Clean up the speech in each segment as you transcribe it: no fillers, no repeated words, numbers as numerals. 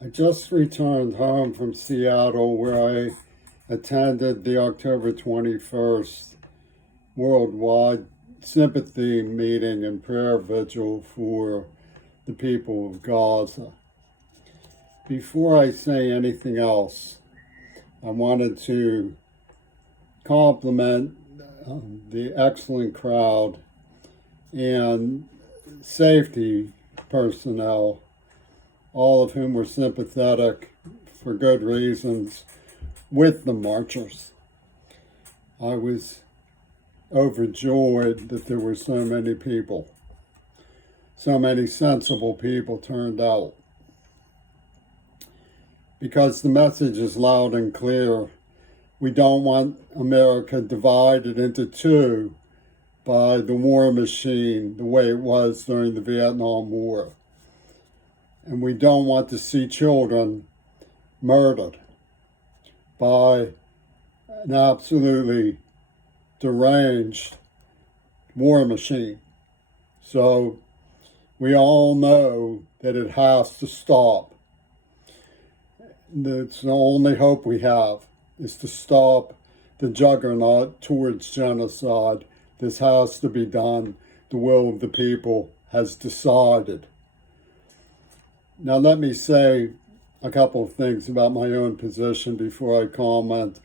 I just returned home from Seattle where I attended the October 21st worldwide sympathy meeting and prayer vigil for the people of Gaza. Before I say anything else, I wanted to compliment the excellent crowd and safety personnel, all of whom were sympathetic for good reasons with the marchers. I was overjoyed that there were so many people, so many sensible people turned out, because the message is loud and clear. We don't want America divided into two by the war machine the way it was during the Vietnam War. And we don't want to see children murdered by an absolutely deranged war machine. So we all know that it has to stop. It's the only hope we have, is to stop the juggernaut towards genocide. This has to be done. The will of the people has decided. Now let me say a couple of things about my own position before I comment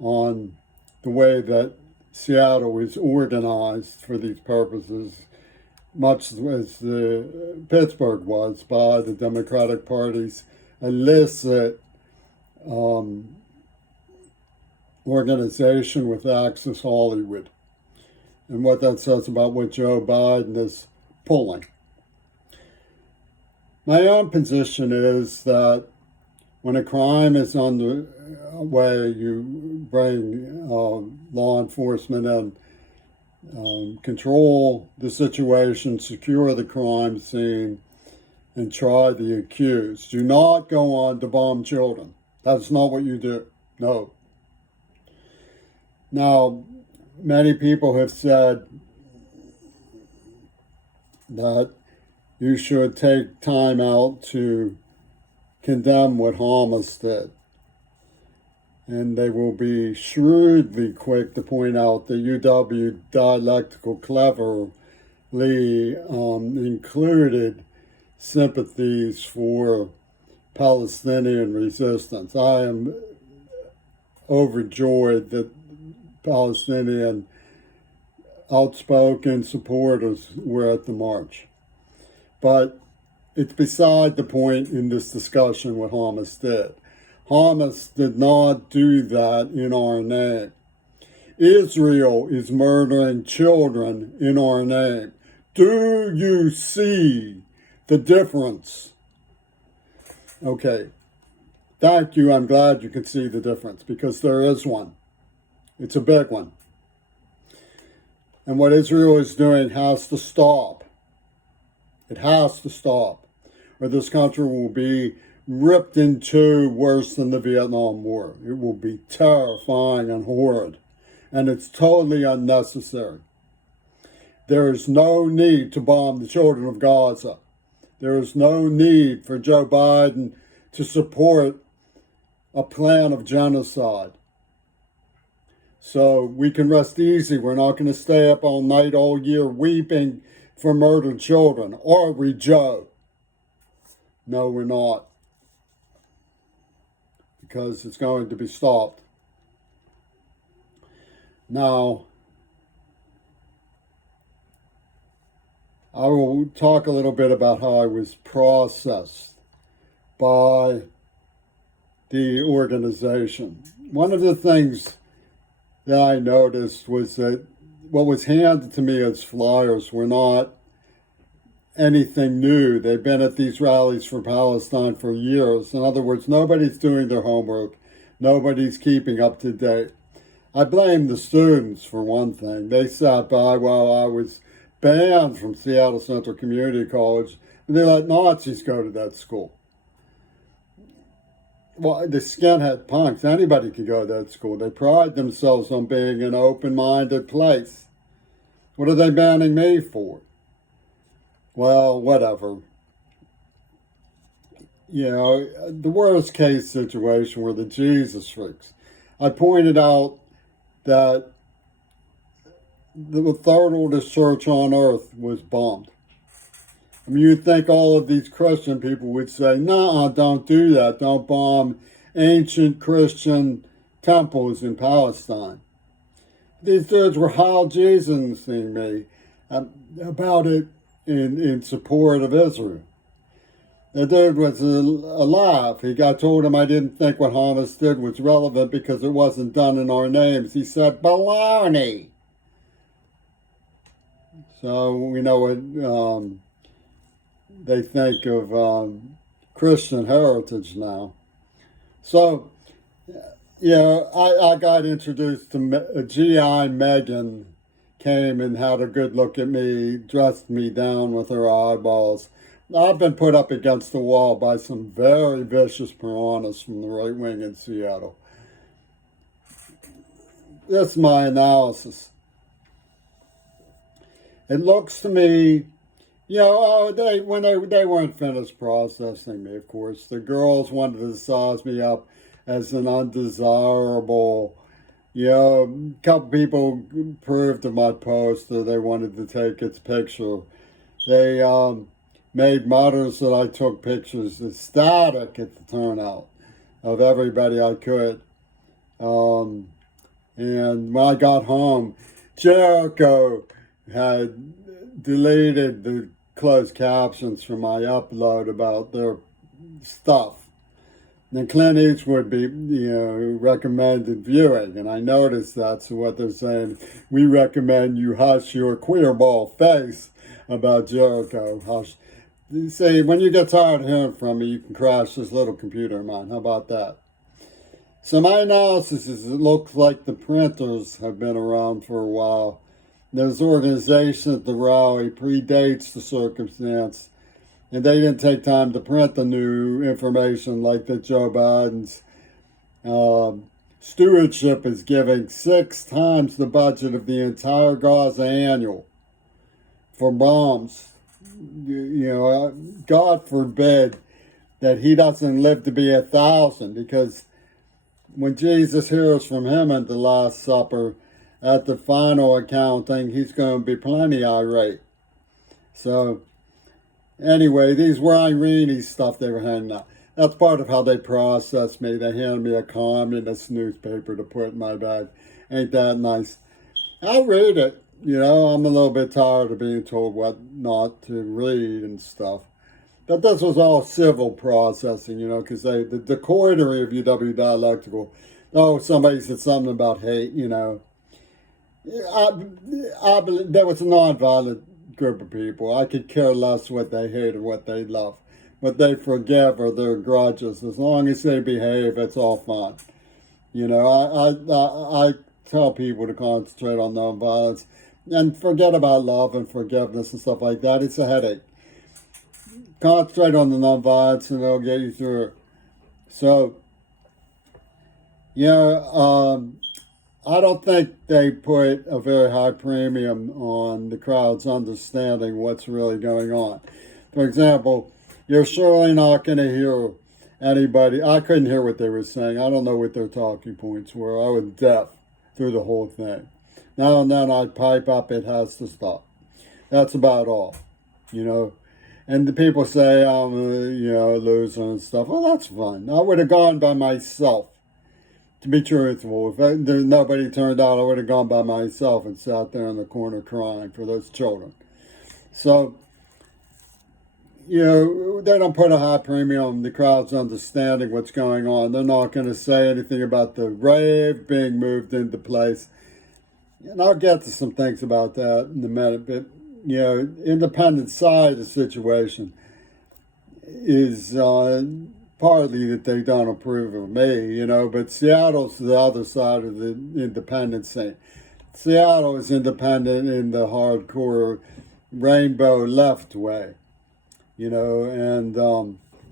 on the way that Seattle is organized for these purposes, much as Pittsburgh was by the Democratic Party's illicit organization with Access Hollywood, and what that says about what Joe Biden is pulling. My own position is that when a crime is underway, you bring law enforcement in, control the situation, secure the crime scene, and try the accused. Do not go on to bomb children. That's not what you do. No. Now, many people have said that you should take time out to condemn what Hamas did. And they will be shrewdly quick to point out that UW dialectical cleverly included sympathies for Palestinian resistance. I am overjoyed that Palestinian outspoken supporters were at the march. But it's beside the point in this discussion what Hamas did. Hamas did not do that in our name. Israel is murdering children in our name. Do you see the difference? Okay, thank you. I'm glad you can see the difference, because there is one. It's a big one. And what Israel is doing has to stop. It has to stop, or this country will be ripped in two worse than the Vietnam War. It will be terrifying and horrid, and it's totally unnecessary. There is no need to bomb the children of Gaza. There is no need for Joe Biden to support a plan of genocide. So we can rest easy. We're not going to stay up all night, all year, weeping for murdered children. Are we, Joe? No, we're not. Because it's going to be stopped. Now, I will talk a little bit about how I was processed by the organization. One of the things that I noticed was that what was handed to me as flyers were not anything new. They've been at these rallies for Palestine for years. In other words, nobody's doing their homework. Nobody's keeping up to date. I blame the students for one thing. They sat by while I was banned from Seattle Central Community College, and they let Nazis go to that school. Well, the skinhead punks, anybody could go to that school. They pride themselves on being an open-minded place. What are they banning me for? Well, whatever. the worst case situation were the Jesus freaks. I pointed out that the third oldest church on earth was bombed. I mean, you'd think all of these Christian people would say, "Nah, don't do that. Don't bomb ancient Christian temples in Palestine." These dudes were how Jesus me about it in support of Israel. The dude was alive. He got told him I didn't think what Hamas did was relevant because it wasn't done in our names. He said, "Baloney." So we know what they think of Christian heritage now. So, I got introduced to G.I. Megan came and had a good look at me, dressed me down with her eyeballs. I've been put up against the wall by some very vicious piranhas from the right wing in Seattle. That's my analysis. It looks to me, they weren't finished processing me, of course. The girls wanted to size me up as an undesirable. A couple people approved of my poster. They wanted to take its picture. They made mutters that I took pictures ecstatic at the turnout of everybody I could. And when I got home, Jericho had deleted the closed captions from my upload about their stuff. And Clint Eastwood be, recommended viewing, and I noticed that's what they're saying. We recommend you hush your queer ball face about Jericho. Hush. See, when you get tired of hearing from me, you can crash this little computer of mine. How about that? So my analysis is it looks like the printers have been around for a while. This organization at the rally predates the circumstance. And they didn't take time to print the new information like that Joe Biden's stewardship is giving 6 times the budget of the entire Gaza annual for bombs. God forbid that he doesn't live to be 1,000, because when Jesus hears from him at the Last Supper, at the final accounting, he's going to be plenty irate. So, anyway, these were Irene stuff they were handing out. That's part of how they process me. They hand me a communist newspaper to put in my bag. Ain't that nice? I'll read it. I'm a little bit tired of being told what not to read and stuff. But this was all civil processing, because the coiterie of UW Dialectical, somebody said something about hate, I believe there was a nonviolent group of people. I could care less what they hate or what they love. What they forgive or their grudges. As long as they behave, it's all fine. I tell people to concentrate on nonviolence and forget about love and forgiveness and stuff like that. It's a headache. Concentrate on the nonviolence and it'll get you through it. So, I don't think they put a very high premium on the crowd's understanding what's really going on. For example, you're surely not going to hear anybody. I couldn't hear what they were saying. I don't know what their talking points were. I was deaf through the whole thing. Now and then I'd pipe up, it has to stop. That's about all, And the people say I'm a loser and stuff. Well, that's fun. I would have gone by myself. To be truthful, if nobody turned out, I would have gone by myself and sat there in the corner crying for those children. So, they don't put a high premium on the crowd's understanding what's going on. They're not going to say anything about the rave being moved into place. And I'll get to some things about that in a minute. But, independent side of the situation is partly that they don't approve of me, but Seattle's the other side of the independent scene. Seattle is independent in the hardcore rainbow left way, and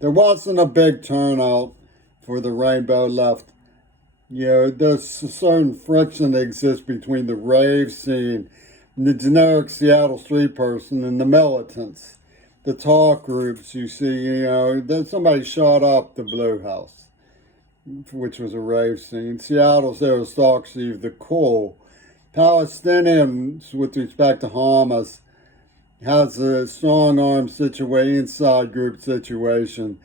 there wasn't a big turnout for the rainbow left. There's a certain friction that exists between the rave scene and the generic Seattle street person and the militants. the talk groups, you see, then somebody shot up the Blue House, which was a rave scene. Seattle's aristocracy of the cool. Palestinians, with respect to Hamas, has a strong arm situation, inside group situation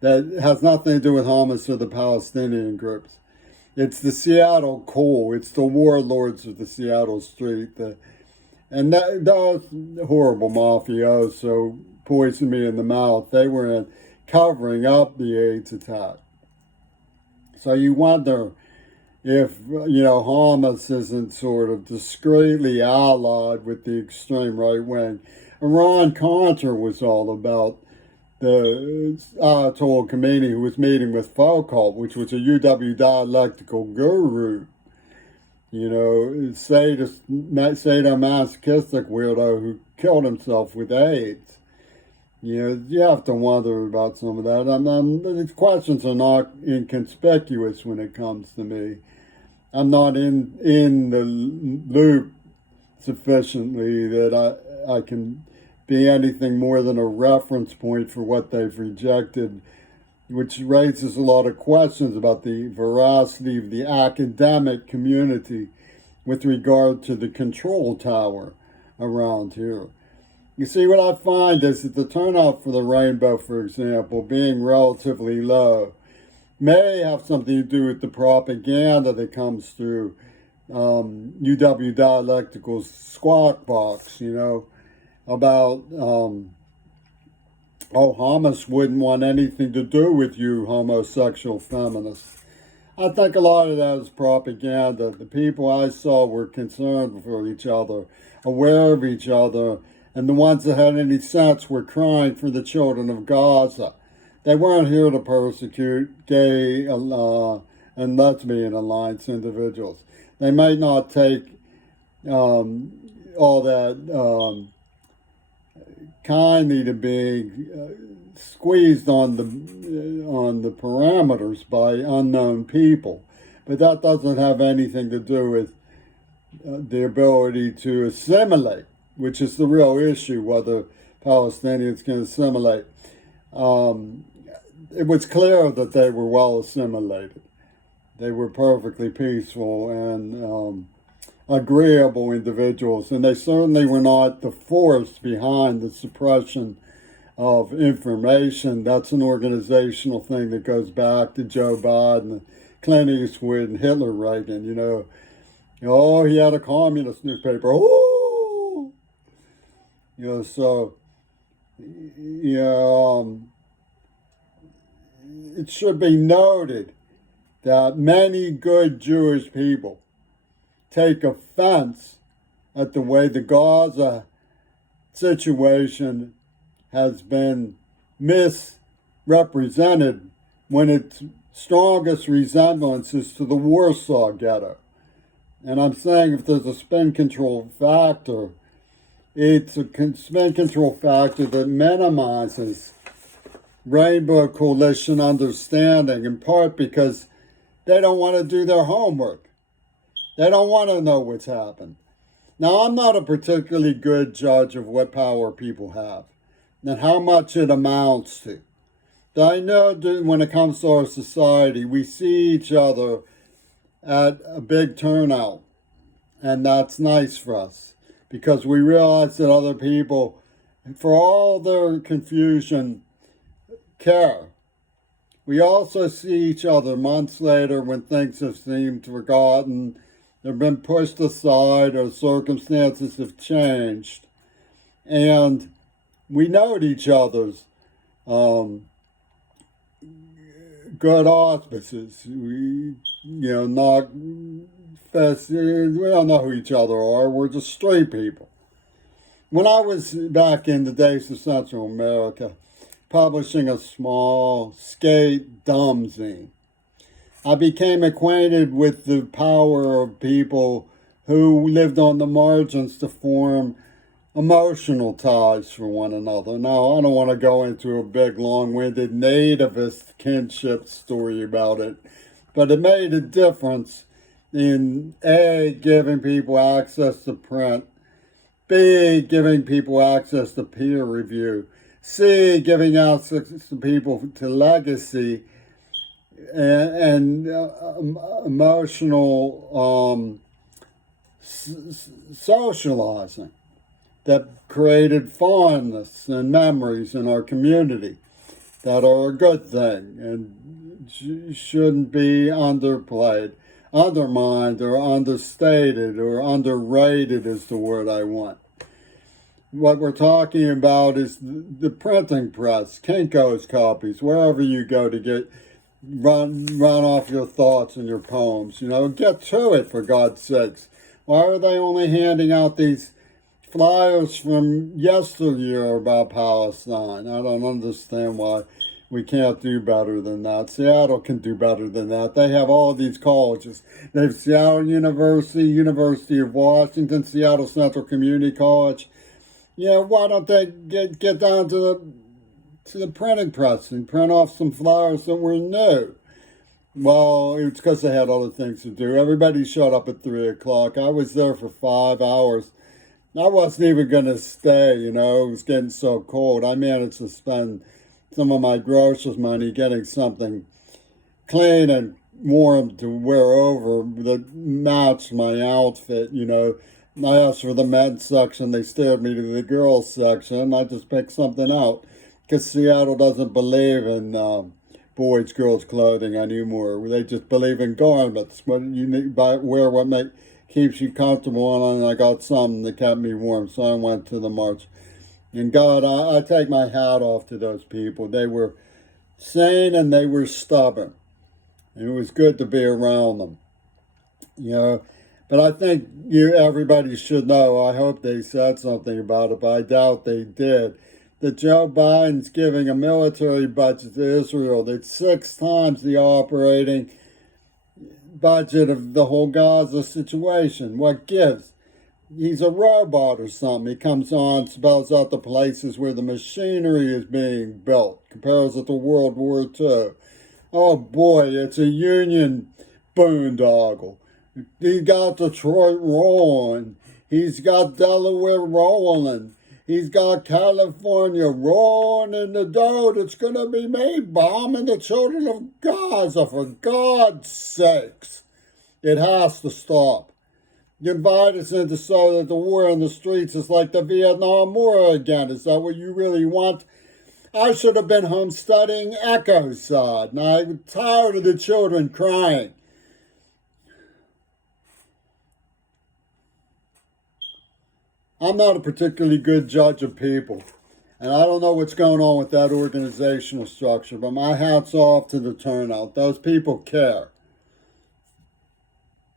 that has nothing to do with Hamas or the Palestinian groups. It's the Seattle cool. It's the warlords of the Seattle street. And those horrible mafioso poisoned me in the mouth. They were covering up the AIDS attack. So you wonder if, Hamas isn't sort of discreetly allied with the extreme right wing. Iran-Contra was all about the Ayatollah Khomeini, who was meeting with Foucault, which was a UW dialectical guru, sadomasochistic weirdo who killed himself with AIDS. You have to wonder about some of that. These questions are not inconspicuous when it comes to me. I'm not in the loop sufficiently that I can be anything more than a reference point for what they've rejected, which raises a lot of questions about the veracity of the academic community with regard to the control tower around here. You see, what I find is that the turnout for the rainbow, for example, being relatively low, may have something to do with the propaganda that comes through UW Dialectical's squawk box, about, Hamas wouldn't want anything to do with you homosexual feminists. I think a lot of that is propaganda. The people I saw were concerned for each other, aware of each other, and the ones that had any sense were crying for the children of Gaza. They weren't here to persecute gay and lesbian alliance individuals. They might not take all that kindly to being squeezed on the parameters by unknown people, but that doesn't have anything to do with the ability to assimilate, which is the real issue, whether Palestinians can assimilate. It was clear that they were well assimilated. They were perfectly peaceful and agreeable individuals, and they certainly were not the force behind the suppression of information. That's an organizational thing that goes back to Joe Biden, Clint Eastwood, and Hitler Reagan. Oh, he had a communist newspaper. Oh, so it should be noted that many good Jewish people take offense at the way the Gaza situation has been misrepresented when its strongest resemblance is to the Warsaw Ghetto. And I'm saying if there's a spin control factor, it's a spin control factor that minimizes Rainbow Coalition understanding, in part because they don't want to do their homework. They don't want to know what's happened. Now, I'm not a particularly good judge of what power people have and how much it amounts to. But I know when it comes to our society, we see each other at a big turnout, and that's nice for us because we realize that other people, for all their confusion, care. We also see each other months later when things have seemed forgotten, they've been pushed aside, or circumstances have changed. And we note each other's good auspices. We, not fast. We don't know who each other are. We're just street people. When I was back in the days of Central America, publishing a small skate dumb zine, I became acquainted with the power of people who lived on the margins to form emotional ties for one another. Now, I don't want to go into a big, long-winded nativist kinship story about it, but it made a difference in A, giving people access to print, B, giving people access to peer review, C, giving out to people to legacy, and emotional socializing that created fondness and memories in our community that are a good thing and shouldn't be underplayed, undermined, or understated, or underrated is the word I want. What we're talking about is the printing press, Kinko's copies, wherever you go to get run off your thoughts and your poems. Get to it, for God's sakes. Why are they only handing out these flyers from yesteryear about Palestine? I don't understand why we can't do better than that. Seattle can do better than that. They have all these colleges. They have Seattle University, University of Washington, Seattle Central Community College. Why don't they get down to the printing press and print off some flyers that were new? Well, it's because they had other things to do. Everybody showed up at 3 o'clock. I was there for 5 hours. I wasn't even going to stay, it was getting so cold. I managed to spend some of my groceries money getting something clean and warm to wear over that matched my outfit, I asked for the men's section. They steered me to the girls section. I just picked something out because Seattle doesn't believe in boys, girls clothing anymore. They just believe in garments. What you need, wear what keeps you comfortable, and I got something that kept me warm, so I went to the march. And God, I take my hat off to those people. They were sane and they were stubborn, and it was good to be around them. But I think everybody should know, I hope they said something about it, but I doubt they did, that Joe Biden's giving a military budget to Israel that's 6 times the operating budget of the whole Gaza situation. What gives? He's a robot or something. He comes on, spells out the places where the machinery is being built, compares it to World War II. Oh boy, it's a Union boondoggle. He got Detroit rolling. He's got Delaware rolling. He's got California rolling in the dough that's going to be made, bombing the children of Gaza. For God's sakes, it has to stop. You invite us into so that the war in the streets is like the Vietnam War again. Is that what you really want? I should have been home studying ecocide, and I'm tired of the children crying. I'm not a particularly good judge of people, and I don't know what's going on with that organizational structure, but my hat's off to the turnout. Those people care.